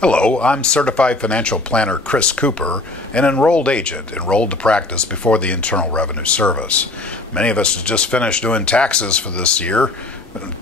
Hello, I'm Certified Financial Planner Chris Cooper, an enrolled agent, enrolled to practice before the Internal Revenue Service. Many of us have just finished doing taxes for this year.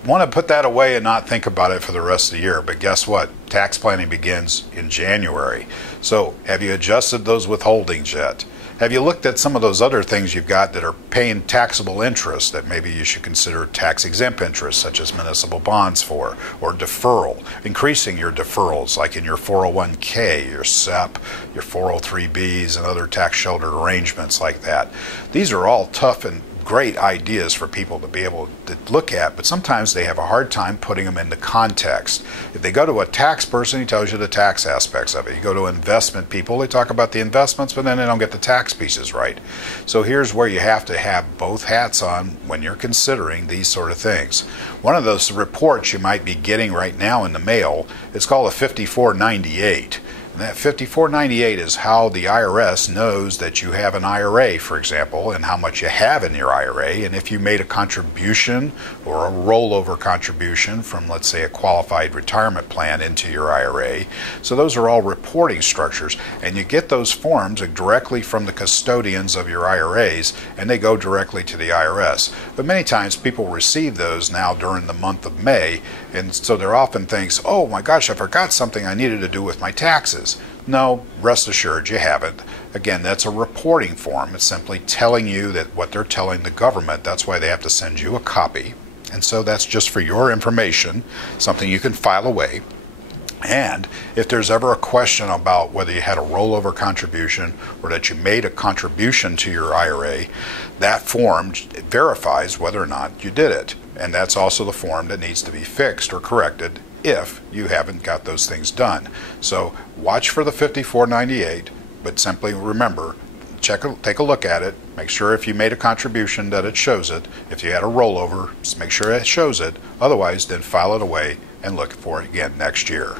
Want to put that away and not think about it for the rest of the year, but guess what? Tax planning begins in January. So, have you adjusted those withholdings yet? Have you looked at some of those other things you've got that are paying taxable interest that maybe you should consider tax-exempt interest, such as municipal bonds for, or deferral, increasing your deferrals like in your 401k, your SEP, your 403bs, and other tax sheltered arrangements like that. These are all tough and great ideas for people to be able to look at, but sometimes they have a hard time putting them into context. If they go to a tax person, he tells you the tax aspects of it. You go to investment people, they talk about the investments, but then they don't get the tax pieces right. So here's where you have to have both hats on when you're considering these sort of things. One of those reports you might be getting right now in the mail is called a 5498. That 5498 is how the IRS knows that you have an IRA, for example, and how much you have in your IRA, and if you made a contribution or a rollover contribution from, let's say, a qualified retirement plan into your IRA. So those are all reporting structures, and you get those forms directly from the custodians of your IRAs, and they go directly to the IRS. But many times people receive those now during the month of May, and so they're often thinks, oh my gosh, I forgot something I needed to do with my taxes. No, rest assured you haven't. Again, that's a reporting form. It's simply telling you that what they're telling the government, that's why they have to send you a copy. And so that's just for your information, something you can file away. And if there's ever a question about whether you had a rollover contribution or that you made a contribution to your IRA, that form verifies whether or not you did it. And that's also the form that needs to be fixed or corrected if you haven't got those things done. So watch for the 5498, but simply remember, take a look at it, make sure if you made a contribution that it shows it. If you had a rollover, just make sure it shows it. Otherwise, then file it away and look for it again next year.